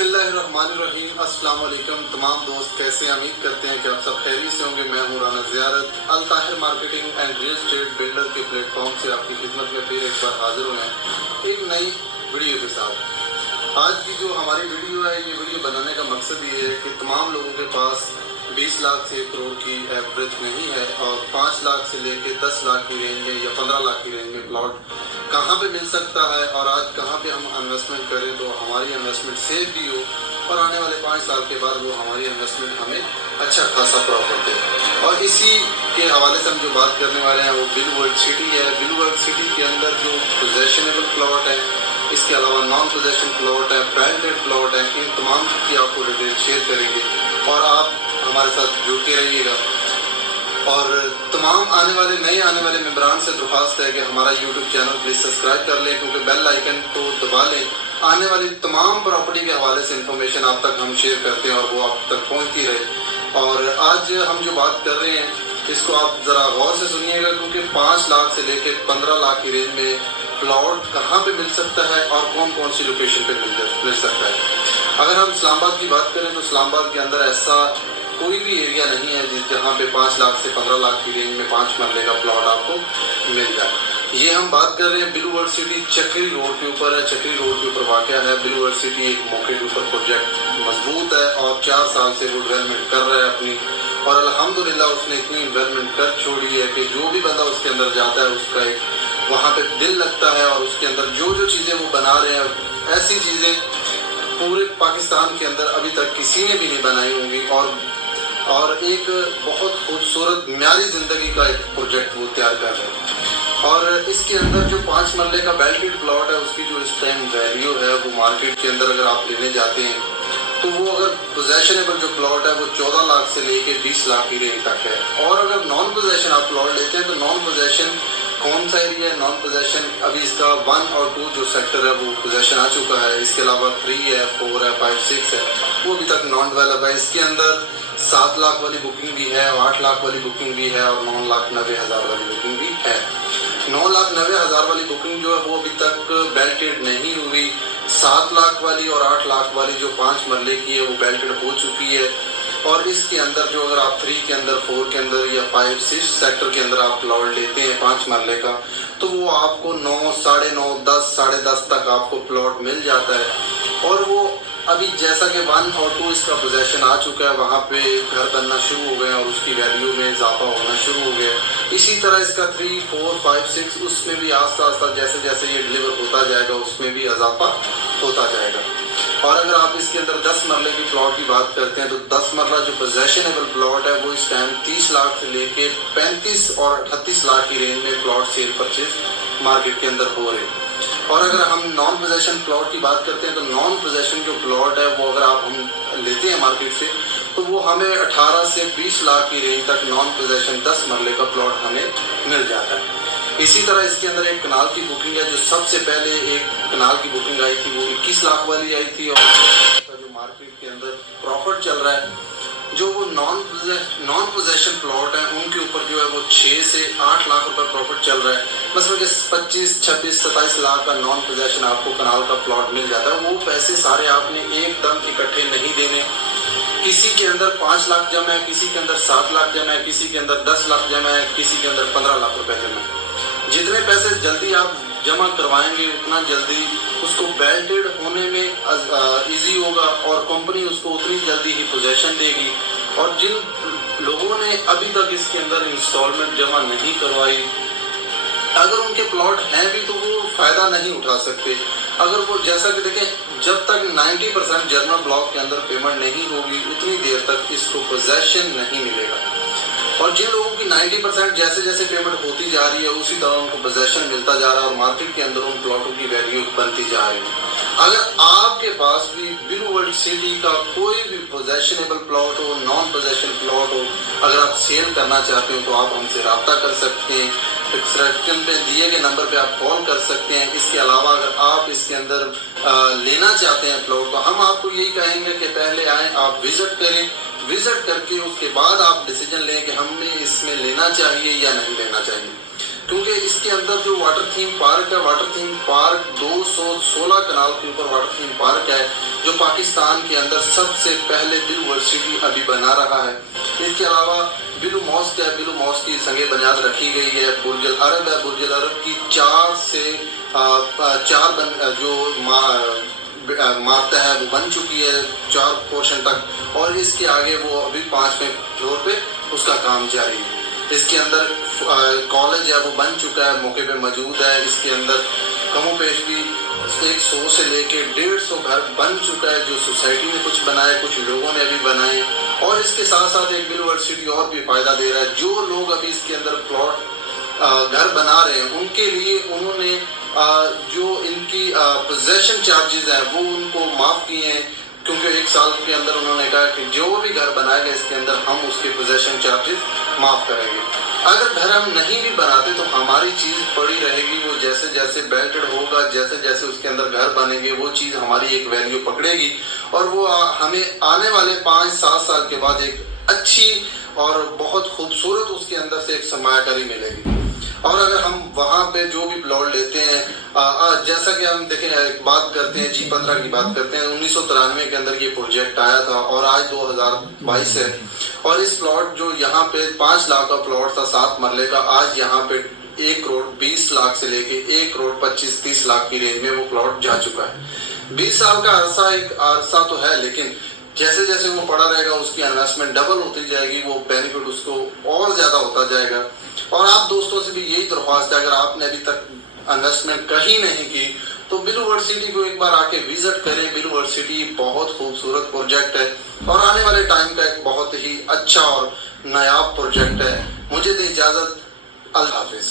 बिस्मिल्लाहिर्रहमानिर्रहीम। अस्सलाम वालेकुम तमाम दोस्त, कैसे हैं? उम्मीद करते हैं कि आप सब खैरियत से होंगे। मैं हूं Rana Ziyarat, Al Tahir marketing and real estate builder के प्लेटफॉर्म से आपकी खिदमत में फिर एक बार हाजिर हुए हैं एक नई वीडियो के साथ। आज की जो हमारी वीडियो है, ये वीडियो बनाने का मकसद ये है कि तमाम लोगों के पास 20 लाख से 1 करोड़ की एवरेज नहीं है और 5 लाख से लेके 10 लाख की रेंज में या 15 लाख की रेंज में प्लॉट कहाँ पे मिल सकता है और आज कहाँ पे हम इन्वेस्टमेंट करें तो हमारी इन्वेस्टमेंट सेफ भी हो और आने वाले 5 साल के बाद वो हमारी इन्वेस्टमेंट हमें अच्छा खासा प्रॉफिट दे। और इसी के हवाले से हम जो बात करने वाले हैं वो बिलवर्ल्ड सिटी है। बिलवर्ल्ड सिटी के अंदर जो पोजेशनेबल प्लॉट है, इसके अलावा नॉन पोजेशन प्लॉट है, ब्रांडेड प्लॉट है, इन तमाम की आपको डिटेल शेयर करेंगे और आप हमारे साथ जुड़ते रहिएगा। और तमाम आने वाले मेंबरान से दरख्वास्त है कि हमारा यूट्यूब चैनल प्लीज़ सब्सक्राइब कर लें, क्योंकि बेल आइकन को दबा लें। आने वाली तमाम प्रॉपर्टी के हवाले से इंफॉर्मेशन आप तक हम शेयर करते हैं और वो आप तक पहुंचती रहे। और आज हम जो बात कर रहे हैं इसको आप ज़रा गौर से सुनिएगा, क्योंकि 5 लाख से लेकर 15 लाख की रेंज में प्लॉट कहाँ पे मिल सकता है और कौन कौन सी लोकेशन पे मिल सकता है। अगर हम इस्लामाबाद की बात करें तो इस्लामाबाद के अंदर ऐसा कोई भी एरिया नहीं है जहाँ पे 5 लाख से 15 लाख की रेंज में 5 मरले का प्लॉट आपको मिल जाए। ये हम बात कर रहे हैं बिलवर्ल्ड सिटी चक्री रोड के ऊपर है। चक्री रोड के ऊपर वाक़या है। बिलवर्ल्ड सिटी एक मौके के ऊपर प्रोजेक्ट मजबूत है और 4 साल से वो डेवलपमेंट कर रहा है अपनी, और अल्हम्दुलिल्लाह उसने इतनी डेवलपमेंट कर छोड़ी है कि जो भी बंदा उसके अंदर जाता है उसका एक वहाँ पे दिल लगता है और उसके अंदर जो जो चीज़ें वो बना रहे हैं ऐसी चीज़ें पूरे पाकिस्तान के अंदर अभी तक किसी ने भी नहीं बनाई होंगी। और एक बहुत खूबसूरत म्यारी ज़िंदगी का एक प्रोजेक्ट वो तैयार कर रहे हैं। और इसके अंदर जो 5 मरले का बेल्टेड प्लॉट है उसकी जो इस टाइम वैल्यू है वो मार्केट के अंदर अगर आप लेने जाते हैं तो वो अगर पोजेशनेबल जो प्लॉट है वो 14 लाख से लेके 20 लाख की रेंज तक है। और अगर नॉन पोजेशन आप प्लॉट लेते हैं तो नॉन पोजेशन कौन सा एरिया है? नॉन पोजेशन अभी इसका 1 और 2 जो सेक्टर है वो पोजेशन आ चुका है। इसके अलावा 3 है, 4 है, 5, 6 है, वो अभी तक नॉन डेवलप है। इसके अंदर 7 लाख वाली बुकिंग भी है, 8 लाख वाली बुकिंग भी है और 9,90,000 वाली बुकिंग भी है। 9,90,000 वाली बुकिंग जो है वो अभी तक बेल्टेड नहीं हुई। 7 लाख वाली और 8 लाख वाली जो 5 मरले की है वो बेल्टेड हो चुकी है। और इसके अंदर जो अगर आप 3 के अंदर, 4 के अंदर या 5, 6 सेक्टर के अंदर आप प्लॉट लेते हैं 5 मरले का तो वो आपको 9, 9.5, 10, 10.5 तक आपको प्लॉट मिल जाता है। और वो अभी जैसा कि 1 और 2 इसका पोजेशन आ चुका है, वहाँ पे घर बनना शुरू हो गए और उसकी वैल्यू में इजाफा होना शुरू हो गया। इसी तरह इसका 3, 4, 5, 6 उसमें भी आस्ता आस्ता जैसे जैसे ये डिलीवर होता जाएगा उसमें भी इजाफा होता जाएगा। और अगर आप इसके अंदर 10 मरले की प्लॉट की बात करते हैं तो 10 मरला जो पोजेशनेबल प्लॉट है वो इस टाइम 30 लाख से लेके 35 और 38 लाख की रेंज में प्लॉट सेल परचेज मार्केट के अंदर हो रहे हैं। और अगर हम नॉन पोजेशन प्लॉट की बात करते हैं तो नॉन पोजेशन जो प्लॉट है वो अगर आप हम लेते हैं मार्केट से तो वो हमें 18 से 20 लाख की रेंज तक नॉन पोजेशन 10 मरले का प्लॉट हमें मिल जाता है। इसी तरह इसके अंदर एक कनाल की बुकिंग है। जो सबसे पहले एक कनाल की बुकिंग आई थी वो 21 लाख वाली आई थी और जो मार्केट के अंदर प्रॉफिट चल रहा है जो वो नॉन पोजेशन प्लॉट है उनके ऊपर जो है वो 6 से 8 लाख रुपए प्रॉफिट चल रहा है। मतलब कि 25, 26, 27 लाख का नॉन पोजेशन आपको कनाल का प्लॉट मिल जाता है। वो पैसे सारे आपने एकदम इकट्ठे नहीं देने। किसी के अंदर 5 लाख जमा है, किसी के अंदर 7 लाख जमा है, किसी के अंदर 10 लाख जमा है, किसी के अंदर 15 लाख रुपए जमा है। जितने पैसे जल्दी आप जमा करवाएंगे उतना जल्दी उसको बेल्टेड होने में इजी होगा और कंपनी उसको उतनी जल्दी ही पोजेशन देगी। और जिन लोगों ने अभी तक इसके अंदर इंस्टॉलमेंट जमा नहीं करवाई, अगर उनके प्लॉट हैं भी तो वो फ़ायदा नहीं उठा सकते। अगर वो जैसा कि देखें जब तक 90% जर्नल ब्लॉक के अंदर पेमेंट नहीं होगी उतनी देर तक इसको पोजेशन नहीं मिलेगा। और जिन लोगों की 90% जैसे जैसे पेमेंट होती जा रही है उसी तरह उनको पोजेशन मिलता जा रहा है और मार्केट के अंदर उन प्लॉटों की वैल्यू बनती जा रही है। अगर आपके पास भी बिलवर्ल्ड सिटी का कोई भी पोजेशनेबल प्लॉट हो, नॉन पोजेशन प्लॉट हो, अगर आप सेल करना चाहते हो तो आप हमसे रब्ता कर सकते हैं। डिस्क्रिप्शन पे दिए गए नंबर पे आप कॉल कर सकते हैं। इसके अलावा अगर आप इसके अंदर लेना चाहते हैं प्लॉट तो हम आपको यही कहेंगे कि पहले आएँ, आप विजिट करें। विजिट करके उसके बाद आप डिसीजन लें कि हमें इसमें लेना चाहिए या नहीं लेना चाहिए। क्योंकि इसके अंदर जो वाटर थीम पार्क है, वाटर थीम पार्क 216 कनाल के ऊपर वाटर थीम पार्क है। جو پاکستان کے اندر سب سے پہلے بلو ورسٹی ابھی بنا رہا ہے. اس کے علاوہ بلو ماسک ہے، بلو ماسک کی سنگ بنیاد رکھی گئی ہے. برج العرب ہے، برج العرب کی 4 سے 4 جو مارتا ہے وہ بن چکی ہے 4 پورشن تک، اور اس کے آگے وہ ابھی 5ویں فلور پہ اس کا کام جاری ہے. اس کے اندر کالج ہے وہ بن چکا ہے، موقع پہ موجود ہے. اس کے اندر کم و بیش بھی 100 سے لے کے 150 گھر بن چکا ہے، جو سوسائٹی نے کچھ بنائے، کچھ لوگوں نے ابھی بنائے. اور اس کے ساتھ ساتھ ایک بلو ورسٹی اور بھی فائدہ دے رہا ہے. جو لوگ ابھی اس کے اندر پلاٹ گھر بنا رہے ہیں ان کے لیے انہوں نے جو ان کی پوزیشن چارجز ہیں وہ ان کو معاف کیے ہیں، کیونکہ 1 سال کے اندر انہوں نے کہا کہ جو بھی گھر بنائے گا اس کے اندر ہم اس کے پوزیشن چارجز معاف کریں گے. اگر گھر ہم نہیں بھی بناتے تو ہماری چیز پڑی رہے گی، وہ جیسے جیسے بیلٹڈ ہوگا، جیسے جیسے اس کے اندر گھر بنیں گے وہ چیز ہماری ایک ویلیو پکڑے گی، اور وہ ہمیں آنے والے 5-7 سال کے بعد ایک اچھی اور بہت خوبصورت اس کے اندر سے ایک سرمایہ کاری ملے گی. اور اگر ہم وہاں پہ جو بھی پلاٹ لیتے ہیں، جیسا کہ ہم دیکھیں بات کرتے ہیں G15 کی بات کرتے ہیں، 1993 کے اندر یہ پروجیکٹ آیا تھا اور آج 2022 ہے. اور اس پلاٹ جو یہاں پہ 5 لاکھ کا پلاٹ تھا 7 مرلے کا، آج یہاں پہ 1 کروڑ 20 لاکھ سے لے کے 1 کروڑ 25-30 لاکھ کی رینج میں وہ پلاٹ جا چکا ہے. 20 سال کا عرصہ ایک عرصہ تو ہے، لیکن جیسے جیسے وہ پڑا رہے گا اس کی انویسٹمنٹ ڈبل ہوتی جائے گی، وہ بینیفٹ اس کو اور زیادہ ہوتا جائے گا. اور آپ دوستوں سے بھی یہی درخواست ہے، اگر آپ نے ابھی تک انویسٹمنٹ کہیں نہیں کی تو بلو ورسٹی کو ایک بار آ کے وزٹ کریں. بلو ورسٹی بہت خوبصورت پروجیکٹ ہے اور آنے والے ٹائم کا ایک بہت ہی اچھا اور نایاب پروجیکٹ ہے. مجھے دیں اجازت، اللہ حافظ.